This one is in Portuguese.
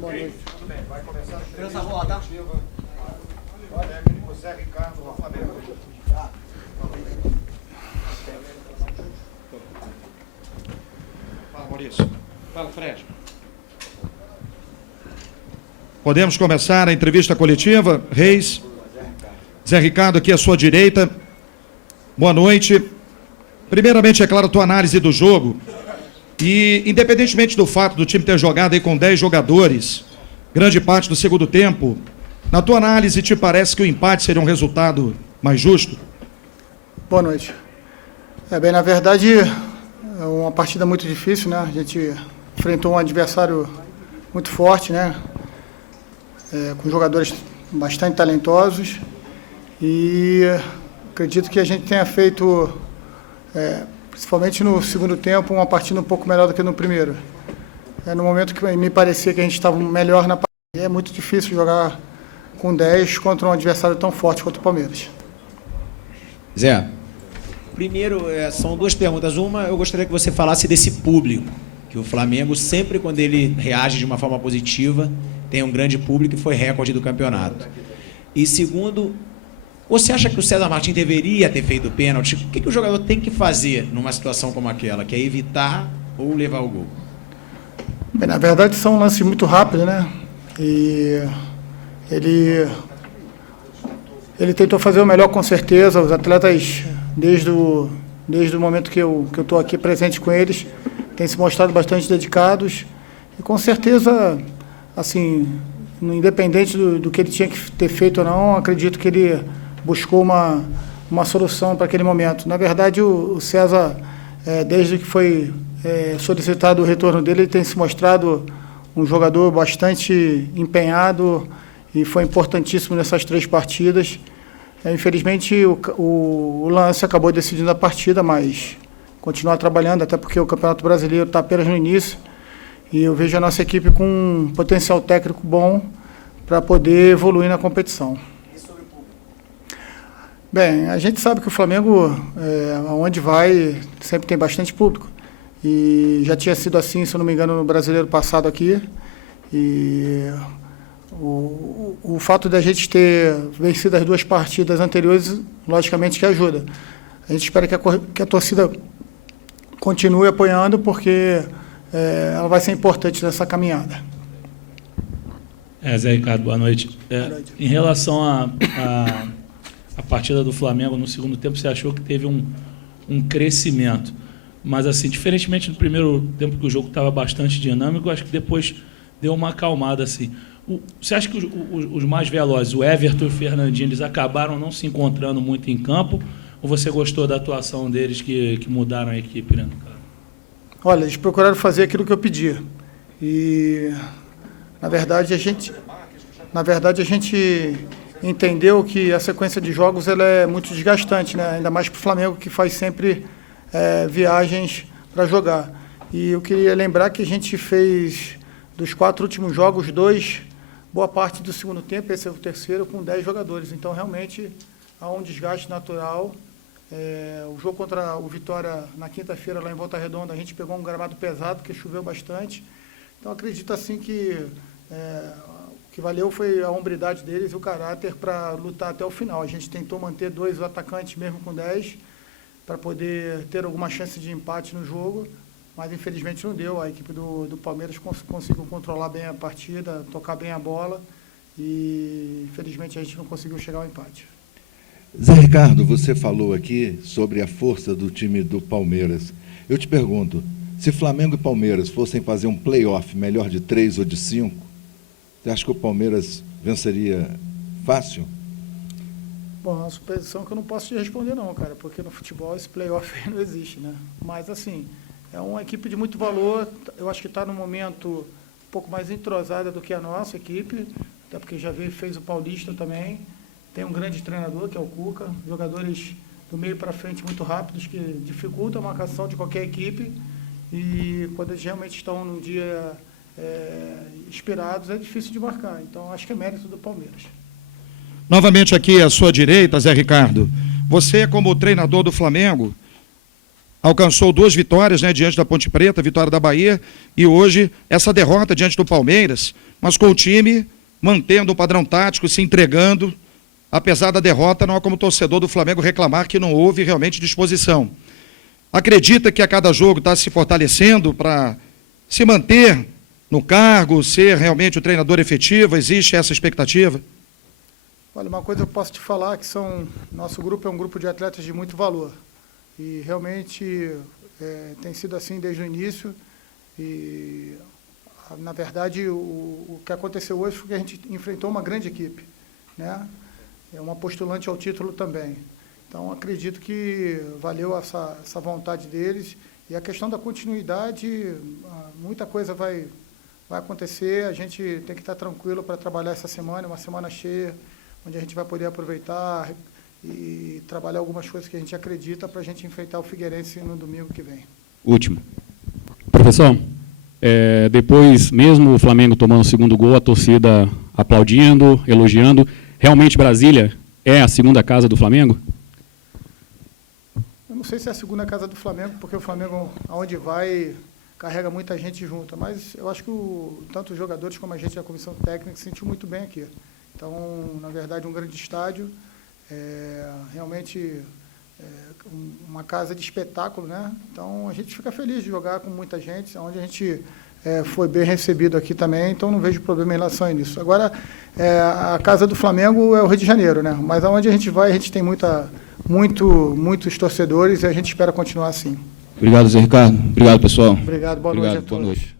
Boa noite. Tudo bem, vai começar a Criança, vou lá, tá? Olha, o Zé Ricardo do Flamengo. Fala, Maurício. Fala, Fred. Podemos começar a entrevista coletiva. Reis, Zé Ricardo aqui à sua direita. Boa noite. Primeiramente, é claro, a tua análise do jogo. E, independentemente do fato do time ter jogado aí com 10 jogadores, grande parte do segundo tempo, na tua análise, te parece que o empate seria um resultado mais justo? Boa noite. Bem, na verdade, é uma partida muito difícil, né? A gente enfrentou um adversário muito forte, né? Com jogadores bastante talentosos. E acredito que a gente tenha feito, principalmente no segundo tempo, uma partida um pouco melhor do que no primeiro. No momento que me parecia que a gente estava melhor na partida, é muito difícil jogar com 10 contra um adversário tão forte quanto o Palmeiras. Zé, primeiro, são duas perguntas. Uma, eu gostaria que você falasse desse público, que o Flamengo sempre, quando ele reage de uma forma positiva, tem um grande público e foi recorde do campeonato. E segundo, você acha que o César Martins deveria ter feito o pênalti? O que o jogador tem que fazer numa situação como aquela, que é evitar ou levar o gol? Bem, na verdade, são lances muito rápidos, né? E ele tentou fazer o melhor, com certeza. Os atletas, desde o momento que eu estou aqui presente com eles, têm se mostrado bastante dedicados. E, com certeza, assim, independente do que ele tinha que ter feito ou não, acredito que ele buscou uma solução para aquele momento. Na verdade, o César, desde que foi solicitado o retorno dele, ele tem se mostrado um jogador bastante empenhado e foi importantíssimo nessas 3 partidas. Infelizmente, o lance acabou decidindo a partida, mas continuar trabalhando, até porque o Campeonato Brasileiro está apenas no início, e eu vejo a nossa equipe com um potencial técnico bom para poder evoluir na competição. Bem, a gente sabe que o Flamengo, aonde vai, sempre tem bastante público. E já tinha sido assim, se eu não me engano, no Brasileiro passado aqui. E o fato de a gente ter vencido as 2 partidas anteriores, logicamente que ajuda. A gente espera que a torcida continue apoiando, porque ela vai ser importante nessa caminhada. Zé Ricardo, boa noite. Boa noite. Em relação à partida do Flamengo, no segundo tempo, você achou que teve um crescimento. Mas, assim, diferentemente do primeiro tempo, que o jogo estava bastante dinâmico, acho que depois deu uma acalmada, assim. Você acha que os mais velozes, o Everton e o Fernandinho, eles acabaram não se encontrando muito em campo? Ou você gostou da atuação deles que mudaram a equipe, né? Olha, eles procuraram fazer aquilo que eu pedi. E, na verdade, a gente entendeu que a sequência de jogos ela é muito desgastante, né? Ainda mais para o Flamengo, que faz sempre viagens para jogar. E eu queria lembrar que a gente fez, dos 4 últimos jogos, 2, boa parte do segundo tempo, esse é o terceiro, com 10 jogadores. Então, realmente, há um desgaste natural. O jogo contra o Vitória, na quinta-feira, lá em Volta Redonda, a gente pegou um gramado pesado, porque choveu bastante. Então, acredito assim que o que valeu foi a hombridade deles e o caráter para lutar até o final. A gente tentou manter 2 atacantes mesmo com 10, para poder ter alguma chance de empate no jogo, mas infelizmente não deu. A equipe do Palmeiras conseguiu controlar bem a partida, tocar bem a bola, e infelizmente a gente não conseguiu chegar ao empate. Zé Ricardo, você falou aqui sobre a força do time do Palmeiras. Eu te pergunto, se Flamengo e Palmeiras fossem fazer um play-off melhor de 3 ou de 5, você acha que o Palmeiras venceria fácil? Bom, é uma suposição que eu não posso te responder não, cara, porque no futebol esse play-off não existe, né? Mas, assim, é uma equipe de muito valor. Eu acho que está num momento um pouco mais entrosada do que a nossa equipe, até porque já fez o Paulista também. Tem um grande treinador, que é o Cuca, jogadores do meio para frente muito rápidos, que dificultam a marcação de qualquer equipe, e quando eles realmente estão num dia inspirados, é difícil de marcar. Então, acho que é mérito do Palmeiras. Novamente aqui à sua direita, Zé Ricardo. Você, como treinador do Flamengo, alcançou 2 vitórias, né, diante da Ponte Preta, vitória da Bahia, e hoje essa derrota diante do Palmeiras, mas com o time mantendo o padrão tático, se entregando. Apesar da derrota, não há como torcedor do Flamengo reclamar que não houve realmente disposição. Acredita que a cada jogo está se fortalecendo para se manter no cargo, ser realmente o treinador efetivo? Existe essa expectativa? Olha, uma coisa eu posso te falar que nosso grupo é um grupo de atletas de muito valor. E realmente tem sido assim desde o início. E, na verdade, o que aconteceu hoje foi que a gente enfrentou uma grande equipe, né? É uma postulante ao título também. Então, acredito que valeu essa vontade deles. E a questão da continuidade, muita coisa vai acontecer. A gente tem que estar tranquilo para trabalhar essa semana, uma semana cheia, onde a gente vai poder aproveitar e trabalhar algumas coisas que a gente acredita para a gente enfrentar o Figueirense no domingo que vem. Último. Professor, depois, mesmo o Flamengo tomando o segundo gol, a torcida aplaudindo, elogiando, realmente Brasília é a segunda casa do Flamengo? Eu não sei se é a segunda casa do Flamengo, porque o Flamengo, aonde vai, carrega muita gente junto, mas eu acho que tanto os jogadores como a gente da comissão técnica se sentiu muito bem aqui. Então, na verdade, um grande estádio, realmente uma casa de espetáculo, né? Então, a gente fica feliz de jogar com muita gente, onde a gente foi bem recebido aqui também, então não vejo problema em relação a isso. Agora, a casa do Flamengo é o Rio de Janeiro, né? Mas aonde a gente vai, a gente tem muitos torcedores e a gente espera continuar assim. Obrigado, Zé Ricardo. Obrigado, pessoal. Obrigado, boa noite a todos. Boa noite.